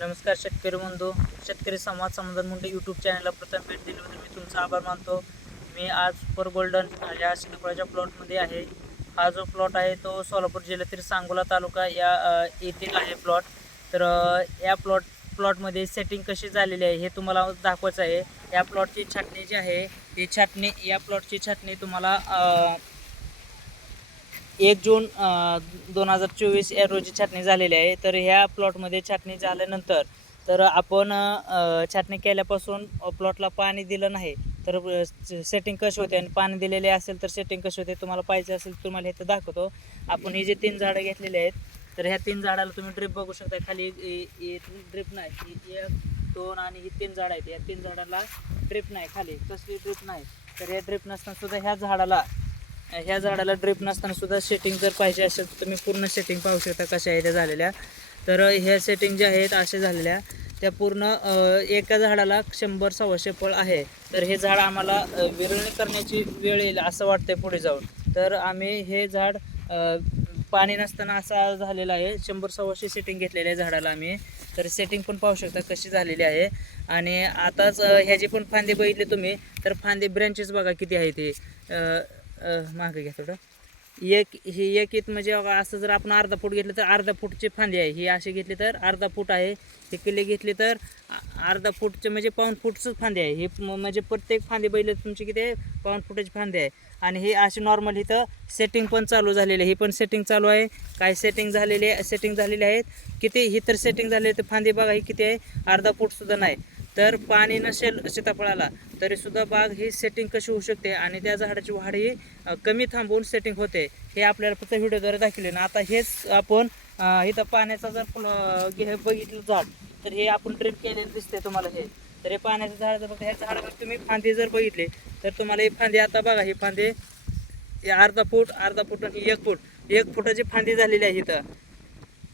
नमस्कार शेतकरी बंधू शेतकरी संवाद समाधान मुंडे यूट्यूब चॅनलला प्रथम भेट दिल्याबद्दल मी तुमचा आभार मानतो. मी आज सुपर गोल्डन या सीताफळाच्या प्लॉटमध्ये आहे. हा जो प्लॉट आहे तो सोलापूर जिल्ह्यातील सांगोला तालुका या येथील आहे प्लॉट तर या प्लॉट प्लॉटमध्ये सेटिंग कशी झालेली आहे हे तुम्हाला दाखवायचं आहे. या प्लॉटची छाटणी जी आहे ती छाटणी या प्लॉटची छाटणी तुम्हाला एक जून दोन हजार चोवीस या रोजी छाटणी झालेली आहे. तर ह्या प्लॉटमध्ये छाटणी झाल्यानंतर तर आपण छाटणी केल्यापासून प्लॉटला पाणी दिलं नाही. तर सेटिंग कशी होते आणि पाणी दिलेले असेल तर सेटिंग कशी होते तुम्हाला पाहिजे असेल तर तुम्हाला इथं दाखवतो. आपण हे जे तीन झाडं घेतलेले आहेत तर ह्या तीन झाडाला तुम्ही ड्रिप बघू शकता. खाली ड्रिप नाही ही एक दोन आणि ही तीन झाडं आहेत. या तीन झाडाला ड्रिप नाही खाली कसली ड्रिप नाही. तर या ड्रिप नसताना सुद्धा ह्या झाडाला ह्या झाडाला ड्रिप नसताना सुद्धा सेटिंग जर पाहिजे असेल तर तुम्ही पूर्ण सेटिंग पाहू शकता कशा आहे त्या झालेल्या. तर ह्या सेटिंग ज्या आहेत अशा झालेल्या. त्या पूर्ण एका झाडाला शंभर सव्वाशे फळ आहे. तर हे झाड आम्हाला विरळणी करण्याची वेळ येईल असं वाटतंय पुढे जाऊन. तर आम्ही हे झाड पाणी नसताना असा झालेला आहे. शंभर सव्वाशे सेटिंग घेतलेल्या आहे झाडाला आम्ही. तर सेटिंग पण पाहू शकता कशी झालेली आहे. आणि आताच ह्याचे पण फांदे बघितले तुम्ही. तर फांदे ब्रँचेस बघा किती आहे ते. मागं घ्या थोडं. एक ही एक इत म्हणजे असं जर आपण अर्धा फूट घेतलं तर अर्धा फूटचे फांदे आहे. ही अशी घेतली तर अर्धा फूट आहे. हे किल्ले घेतली तर अर्धा फूटचे म्हणजे पाऊन फूटचंच फांदे आहे. हे म- म्हणजे प्रत्येक फांदे बैल तुमचे किती आहे? पाऊन फुटाचे फांदे आहे. आणि हे असे नॉर्मल इथं सेटिंग पण चालू झालेले आहे. ही पण सेटिंग चालू आहे. काय सेटिंग झालेले सेटिंग झालेले आहेत. किती ही तर सेटिंग झाले तर फांदे बघा ही किती आहे? अर्धा फूटसुद्धा नाही. तर पाणी नसेल सीताफळाला तरीसुद्धा बाग ही सेटिंग कशी होऊ शकते आणि त्या झाडाची वाढ ही कमी थांबवून सेटिंग होते हे आपल्याला फक्त व्हिडिओद्वारे दाखवले. ना आता हेच आपण इथं पाण्याचा जर फुलं घे बघितलं झाड तर हे आपण ड्रिप केलेलं दिसते तुम्हाला हे. तर हे पाण्याचं झाड जर बघा ह्या झाडावर तुम्ही फांदी जर बघितले तर तुम्हाला हे फांदी आता बघा हे फांदे हे अर्धा फूट अर्धा फूट आणि एक फूट एक फुटाची फांदी झालेली आहे इथं.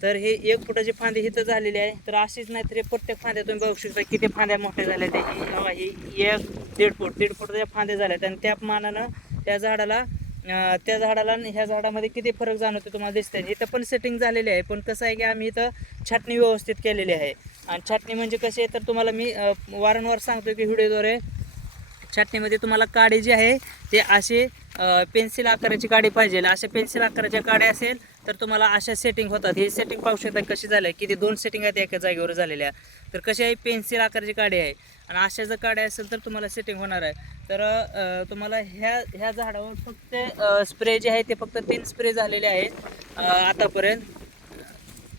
तर हे एक फुटाचे फांदे इथं झालेले आहे. तर अशीच नाही तर हे प्रत्येक फांद्या तुम्ही बघू शकता किती फांद्या मोठ्या झाल्या त्या. ही एक दीड फूट दीड फुटाच्या फांद्या आहेत आणि त्या मानानं त्या झाडाला त्या झाडाला आणि ह्या झाडामध्ये किती फरक जाणवतो तुम्हाला दिसत आहे इथं पण सेटिंग झालेली आहे. पण कसं आहे की आम्ही इथं छाटणी व्यवस्थित केलेली आहे. आणि छाटणी म्हणजे कशी आहे तर तुम्हाला मी वारंवार सांगतो की व्हिडिओद्वारे छाटणीमध्ये तुम्हाला काडी जी आहे ते असे पेन्सिल आकाराची गाडी पाहिजे. अशा पेन्सिल आकाराच्या गाड्या असेल तर तुम्हाला अशा सेटिंग होतात. ही सेटिंग पाहू शकता कशी झालं आहे. किती दोन सेटिंग आहेत एका जागेवर झालेल्या. तर कशी आहे? पेन्सिल आकाराची गाडी आहे. आणि अशा जर काड्या असेल तर तुम्हाला सेटिंग होणार आहे. तर तुम्हाला ह्या ह्या झाडावर फक्त स्प्रे जे आहे ते फक्त तीन स्प्रे झालेले आहेत आतापर्यंत.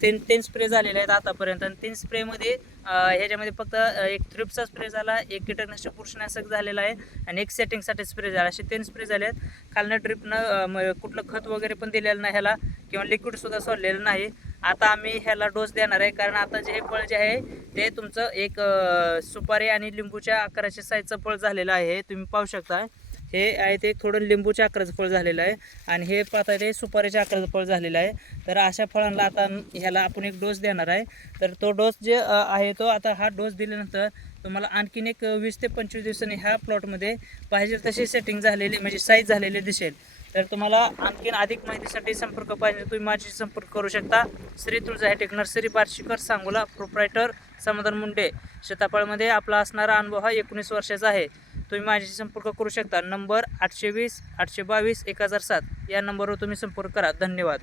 तीन तीन स्प्रे झालेले आहेत आतापर्यंत. आणि तीन स्प्रेमध्ये ह्याच्यामध्ये फक्त एक थ्रिप्सचा स्प्रे झाला एक कीटकनाशक पुरुषनाशक झालेला आहे आणि एक सेटिंगसाठी स्प्रे झाला. असे तीन स्प्रे झाले आहेत. खालनं ड्रिपनं कुठलं खत वगैरे पण दिलेलं नाही ह्याला किंवा लिक्विडसुद्धा सोडलेलं नाही. आता आम्ही ह्याला डोस देणार आहे. कारण आता जे हे फळ जे आहे ते तुमचं एक सुपारी आणि लिंबूच्या आकाराच्या साईजचं फळ झालेलं आहे. तुम्ही पाहू शकता हे आहे ते थोडं लिंबूच्या आकाराचं फळ झालेलं आहे. आणि हे पाहता ते सुपारीच्या आकाराचं फळ झालेलं आहे. तर अशा फळांना आता ह्याला आपण एक डोस देणार आहे. तर तो डोस जे आहे तो आता हा डोस दिल्यानंतर तुम्हाला आणखीन एक वीस ते पंचवीस दिवसांनी ह्या प्लॉटमध्ये पाहिजे तशी सेटिंग झालेली म्हणजे साईज झालेली दिसेल. तर तुम्हाला आणखीन अधिक माहितीसाठी संपर्क पाहिजे तुम्ही माझी संपर्क करू शकता. Shri Tulja hitech nursery Barshikar Sangola proprietor Samadhan Munde. शेताफळमध्ये आपला असणारा अनुभव हा एकोणीस वर्षाचा आहे. तुम्ही माझ्याशी संपर्क करू शकता. नंबर आठशे वीस आठशे बावीस एक हजार सात. या नंबरवर तुम्ही संपर्क करा. धन्यवाद.